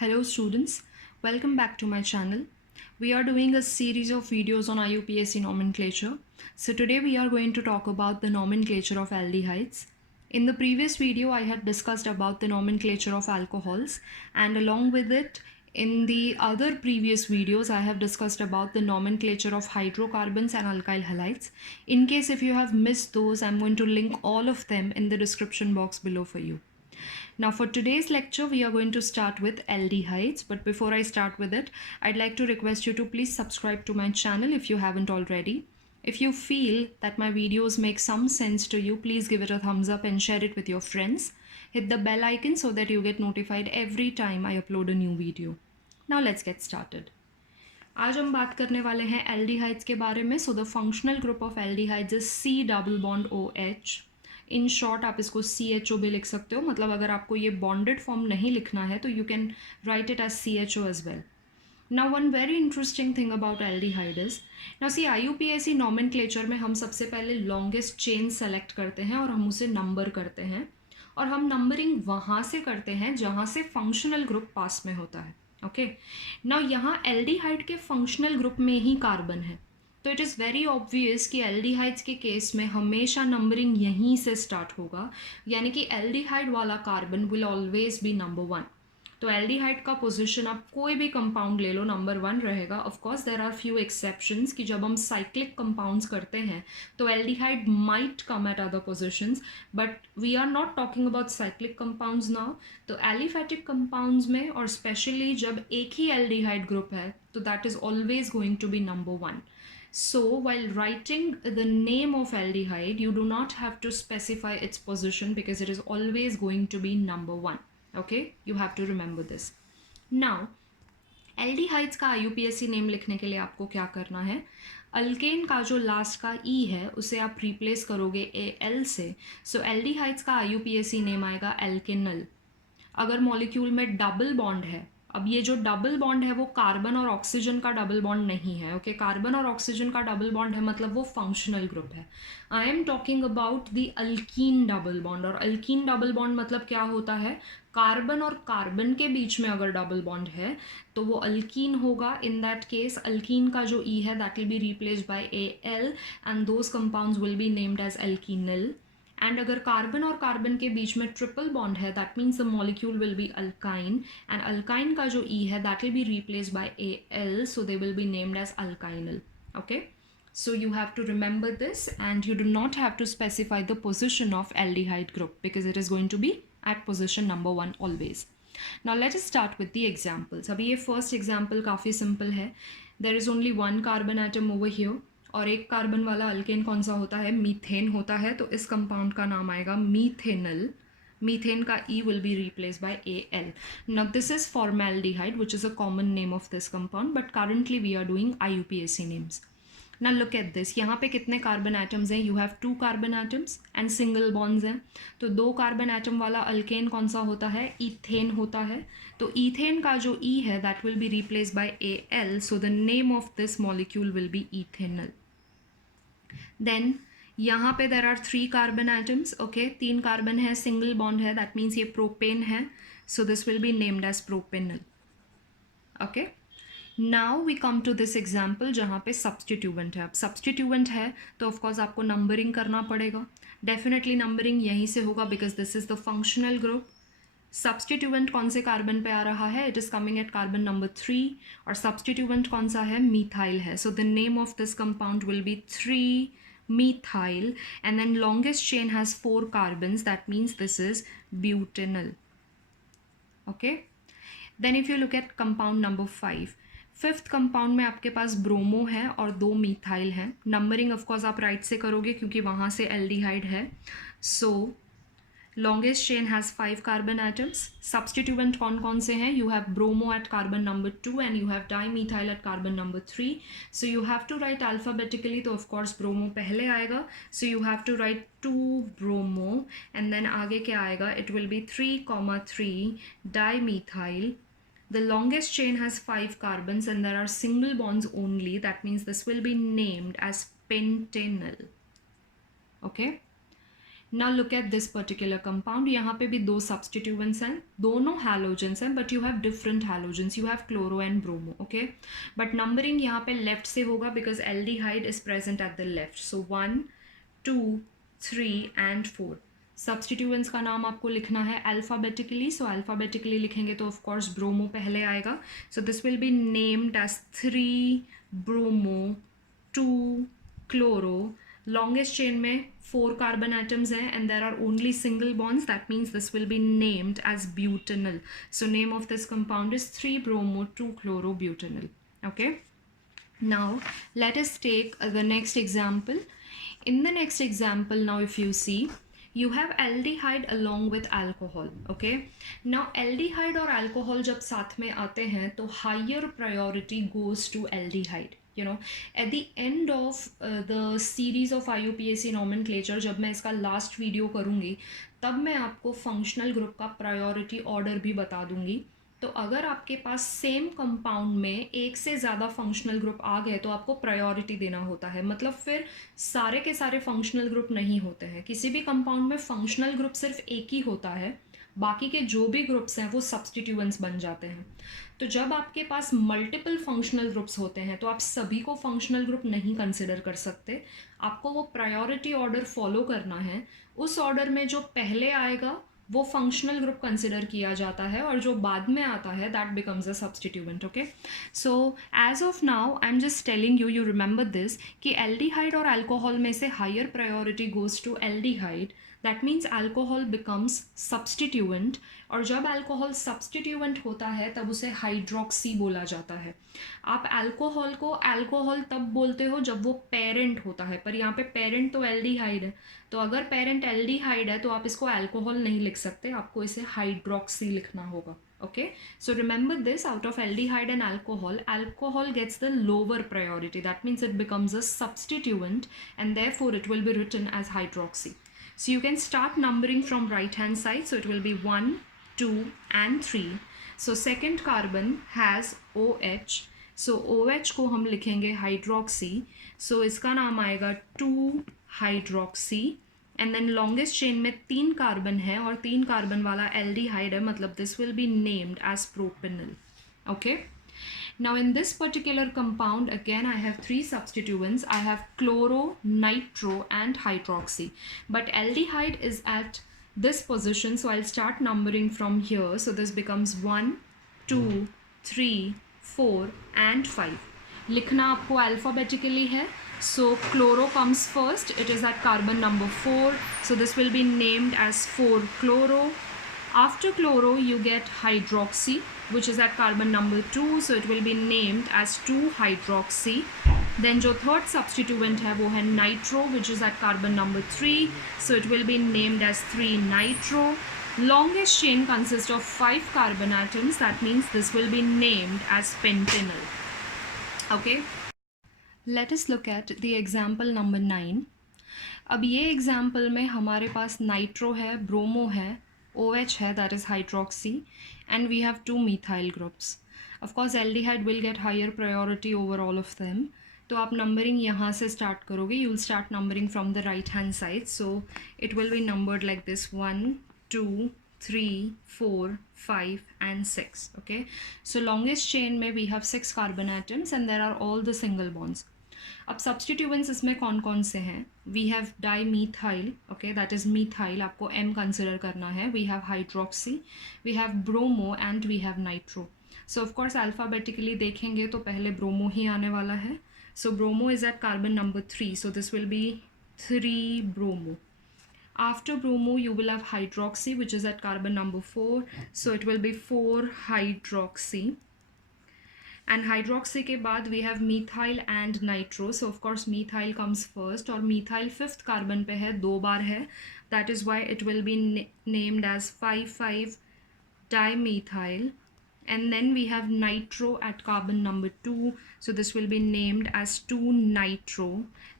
Hello students, welcome back to my channel. We are doing a series of videos on IUPAC nomenclature. So today we are going to talk about the nomenclature of aldehydes. In the previous video I had discussed about the nomenclature of alcohols, and along with it in the other previous videos I have discussed about the nomenclature of hydrocarbons and alkyl halides. In case if you have missed those, I'm going to link all of them in the description box below for you. Now for today's lecture, we are going to start with aldehydes. But before I start with it, I'd like to request you to please subscribe to my channel if you haven't already. If you feel that my videos make some sense to you, please give it a thumbs up and share it with your friends. Hit the bell icon so that you get notified every time I upload a new video. Now let's get started. आज हम बात करने वाले हैं एल्डिहाइड्स के बारे में. So the functional group of aldehydes is C double bond O H. In short आप इसको सी एच ओ भी लिख सकते हो. मतलब अगर आपको ये बॉन्डेड फॉर्म नहीं लिखना है तो you can write it as C H O as well. Now one very interesting thing about aldehyde is, now C IUPAC nomenclature में हम सबसे पहले लॉन्गेस्ट चेन सेलेक्ट करते हैं और हम उसे नंबर करते हैं. और हम नंबरिंग वहाँ से करते हैं जहाँ से फंक्शनल ग्रुप पास में होता है. ओके, नाउ यहाँ एल्डिहाइड के फंक्शनल ग्रुप में ही कार्बन है, तो इट इज़ वेरी ऑब्वियस कि एल्डिहाइड्स के केस में हमेशा नंबरिंग यहीं से स्टार्ट होगा. यानी कि एल्डिहाइड वाला carbon will always be number 1. तो एल्डिहाइड का पोजीशन आप कोई भी कंपाउंड ले लो नंबर 1 रहेगा. Of course there are few exceptions कि जब हम साइक्लिक कंपाउंड्स करते हैं तो aldehyde might come at other positions, but we are not talking about cyclic compounds now. तो एलिफेटिक कंपाउंड्स में और स्पेशली जब एक ही एल्डिहाइड ग्रुप है तो that is always going to be number 1. So while writing the name of aldehyde, you do not have to specify its position because it is always going to be number 1. Okay, you have to remember this. Now aldehydes का IUPAC name लिखने के लिए आपको क्या करना है, अल्केन का जो लास्ट का E है उसे आप रिप्लेस करोगे AL से. सो एल्डिहाइड्स का IUPAC नेम आएगा एल्केनल. अगर मॉलिक्यूल में डबल बॉन्ड है, अब ये जो डबल बॉन्ड है वो कार्बन और ऑक्सीजन का डबल बॉन्ड नहीं है. ओके, कार्बन और ऑक्सीजन का डबल बॉन्ड है मतलब वो फंक्शनल ग्रुप है. I am talking about the alkyne double bond. और अल्कीन डबल बॉन्ड मतलब क्या होता है, कार्बन और कार्बन के बीच में अगर डबल बॉन्ड है तो वो अल्कीन होगा. इन दैट केस अल्कीन का जो E है that will be replaced by AL and those compounds will be named as alkenal. And अगर कार्बन और कार्बन के बीच में ट्रिपल बॉन्ड है that means the molecule will be alkyne, and alkyne का जो E है that will be replaced by AL, so they will be named as alkynal. Okay, so you have to remember this and you do not have to specify the position of aldehyde group because it is going to be at position number 1 always. Now let us start with the examples. अभी ये first example काफ़ी simple है. There is only one carbon atom over here और एक कार्बन वाला अल्केन कौन सा होता है, मीथेन होता है. तो इस कंपाउंड का नाम आएगा मीथेनल. मीथेन का E will be replaced by AL. Now this is formaldehyde which is a common name of this compound, but currently we are doing IUPAC names. Now look at this, यहाँ पे कितने carbon atoms हैं, you have 2 carbon atoms and single bonds हैं. तो 2 carbon atom वाला अल्केन कौन सा होता है, इथेन होता है. तो इथेन का जो E है that will be replaced by AL, so the name of this molecule will be ethanal. Then यहाँ पे there are 3 carbon atoms. Okay, 3 carbon है, सिंगल बॉन्ड है, दैट मीन्स ये प्रोपेन है. So this will be named as propanal. Okay, now we come to this example जहाँ पे सब्सटीट्यूवेंट है. अब सब्सटीट्यूवेंट है तो ऑफकोर्स आपको नंबरिंग करना पड़ेगा. डेफिनेटली नंबरिंग यहीं से होगा because this is the functional group. Substituent कौन से कार्बन पे आ रहा है, it is coming at carbon number 3. और सब्सटीट्यूवेंट कौन सा है, मीथाइल है. So the name of this compound will be 3-methyl, and then longest chain has 4 carbons, that means this is butanol. Okay, then if you look at compound number 5, fifth compound में आपके पास ब्रोमो है और 2 मीथाइल हैं. Numbering of course आप राइट से करोगे क्योंकि वहाँ से एल्डिहाइड है. So longest chain has 5 carbon atoms. Substituent कौन कौन से हैं, you have bromo at carbon number 2 and you have dimethyl at carbon number 3. So you have to write alphabetically, तो ऑफकोर्स ब्रोमो पहले आएगा. So you have to write 2 bromo and then आगे क्या आएगा, it will be 3,3 dimethyl. The longest chain has 5 carbons and there are single bonds only. That means this will be named as pentanal. Okay. Now look at this particular compound. यहाँ पे भी दो substituents हैं, दोनों halogens हैं, but you have different halogens. You have chloro and bromo, okay? But numbering यहाँ पे left से होगा because aldehyde is present at the left. So 1, 2, 3 and 4. Substituents का नाम आपको लिखना है alphabetically. So alphabetically लिखेंगे तो of course bromo पहले आएगा. So this will be named as 3 bromo, 2 chloro. Longest chain में 4 carbon atoms हैं and there are only single bonds. That means this will be named as butanol. So name of this compound is 3 bromo 2 chloro butanol. Okay. Now let us take the next example. In the next example, now if you see, you have aldehyde along with alcohol. Okay. Now aldehyde और alcohol जब साथ में आते हैं तो higher priority goes to aldehyde. You know, at the end of the series of IUPAC nomenclature, जब मैं इसका last video करूँगी तब मैं आपको functional group का priority order भी बता दूँगी. तो अगर आपके पास सेम कंपाउंड में एक से ज़्यादा फंक्शनल ग्रुप आ गए तो आपको प्रायोरिटी देना होता है. मतलब फिर सारे के सारे फंक्शनल ग्रुप नहीं होते हैं. किसी भी कंपाउंड में फंक्शनल ग्रुप सिर्फ एक ही होता है, बाकी के जो भी ग्रुप्स हैं वो सब्सटीट्यूएंट्स बन जाते हैं. तो जब आपके पास मल्टीपल फंक्शनल ग्रुप्स होते हैं तो आप सभी को फंक्शनल ग्रुप नहीं कंसिडर कर सकते. आपको वो प्रायोरिटी ऑर्डर फॉलो करना है. उस ऑर्डर में जो पहले आएगा वो फंक्शनल ग्रुप कंसिडर किया जाता है और जो बाद में आता है that becomes a substituent. Okay. So as of now I am just telling you remember this कि एल्डिहाइड और अल्कोहल में से higher priority goes to aldehyde. That means alcohol becomes substituent और जब अल्कोहल सब्सटीट्यूएंट होता है तब उसे हाइड्रोक्सी बोला जाता है. आप अल्कोहल को अल्कोहल तब बोलते हो जब वो पेरेंट होता है, पर यहाँ पे पेरेंट तो एल्डिहाइड है. तो अगर पेरेंट एल्डिहाइड है तो आप इसको अल्कोहल नहीं लिख सकते, आपको इसे हाइड्रोक्सी लिखना होगा. Okay, so remember this, out of aldehyde and alcohol gets the lower priority. That means it becomes a substituent and therefore it will be written as hydroxy. So you can start numbering from right hand side. So it will be 1, 2 and 3. So second carbon has OH. So OH को हम लिखेंगे hydroxy. So इसका नाम आएगा 2 hydroxy. And then longest chain में 3 carbon है और 3 कार्बन वाला एल्डिहाइड है, मतलब this will be named as propanal. Okay. Now in this particular compound again I have 3 substituents. I have chloro, nitro and hydroxy, but aldehyde is at this position, so I'll start numbering from here. So this becomes 1, 2, 3, 4 and 5. लिखना आपको अल्फ़ाबेटिकली है. So chloro comes first. It is at carbon number 4. So this will be named as 4-chloro. After chloro you get hydroxy, which is at carbon number 2. So it will be named as 2-hydroxy. Then जो third substituent है वो है nitro, which is at carbon number 3. So it will be named as 3-nitro. Longest chain consists of 5 carbon atoms. That means this will be named as pentanol. Okay. Let us look at the example number 9. अब ये example में हमारे पास nitro है, bromo है, OH है, that is hydroxy, and we have 2 methyl groups. Of course aldehyde will get higher priority over all of them. तो आप नंबरिंग यहाँ से स्टार्ट करोगे. You will start numbering from the right hand side. So it will be numbered like this 1, 2, 3, 4, 5 and 6. Okay, so longest chain में we have 6 carbon atoms and there are all the single bonds. अब substituents इसमें कौन कौन से हैं? We have dimethyl. Okay, that is methyl, आपको M consider करना है. We have hydroxy, we have bromo and we have nitro. So of course alphabetically देखेंगे तो पहले ब्रोमो ही आने वाला है. So bromo is at carbon number 3. So this will be 3 bromo. After bromo you will have hydroxy, which is at carbon number 4. So it will be 4 hydroxy. And hydroxy के बाद we have methyl and nitro. So of course methyl comes first और methyl 5th carbon पे है, 2 बार है. That is why it will be named as 5,5 dimethyl. And then we have nitro at carbon number 2. So this will be named as 2-nitro.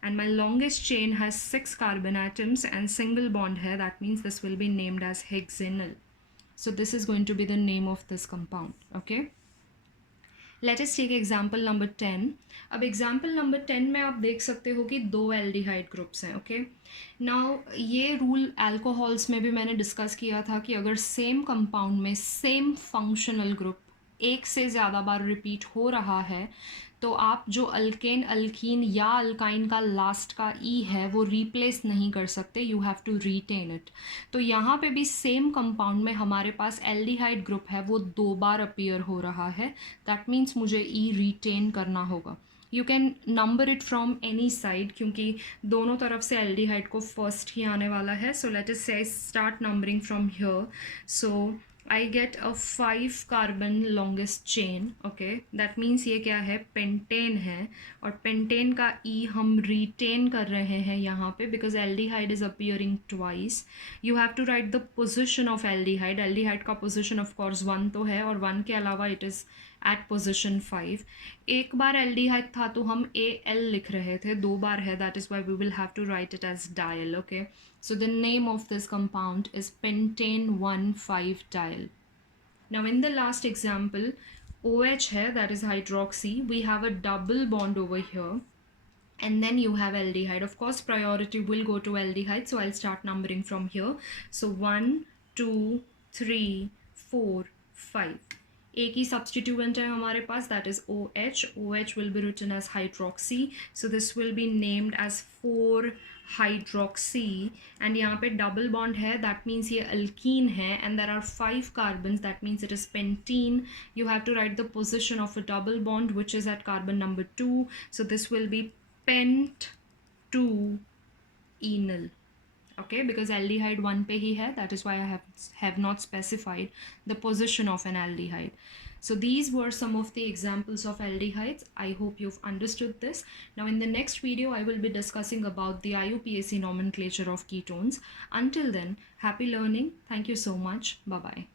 And my longest chain has 6 carbon atoms and single bond hai. That means this will be named as hexanal. So this is going to be the name of this compound. Okay. Let us take example number 10. अब example number 10 में आप देख सकते हो कि 2 aldehyde groups हैं. Okay, now ये rule alcohols में भी मैंने डिस्कस किया था कि अगर सेम कंपाउंड में सेम फंक्शनल ग्रुप एक से ज़्यादा बार रिपीट हो रहा है तो आप जो अल्केन, अल्कीन या अल्काइन का लास्ट का ई है वो रिप्लेस नहीं कर सकते, you have to retain it. तो यहाँ पे भी सेम कंपाउंड में हमारे पास एल्डिहाइड ग्रुप है वो 2 बार अपीयर हो रहा है, दैट मीन्स मुझे ई रिटेन करना होगा. You can number it from any side क्योंकि दोनों तरफ से एल्डिहाइड को फर्स्ट ही आने वाला है. सो लेट अस से start numbering from here. So I get a 5 carbon longest chain. Okay, that means ये क्या है, पेंटेन है. और पेंटेन का E हम रिटेन कर रहे हैं यहाँ पे because aldehyde is appearing twice. You have to write the position of aldehyde. aldehyde का position of course 1 तो है और 1 के अलावा it is at position 5. एक बार aldehyde था तो हम Al लिख रहे थे, 2 बार है, that is why we will have to write it as diol. Okay, so the name of this compound is pentane 1,5-diol. Now in the last example, OH hai, that is hydroxy, we have a double bond over here and then you have aldehyde. Of course priority will go to aldehyde, so I'll start numbering from here. So 1, 2, 3, 4, 5. एक ही substituent है हमारे पास, that is OH. OH will be written as hydroxy, so this will be named as 4 hydroxy. and यहाँ पे double bond है, that means ये alkene है, and there are 5 carbons, that means it is pentene. You have to write the position of a double bond which is at carbon number 2, so this will be pent 2 enol. Okay, because aldehyde 1 पे ही है, that is why I have not specified the position of an aldehyde. So these were some of the examples of aldehydes. I hope you've understood this. Now in the next video I will be discussing about the IUPAC nomenclature of ketones. Until then, happy learning. Thank you so much. Bye bye.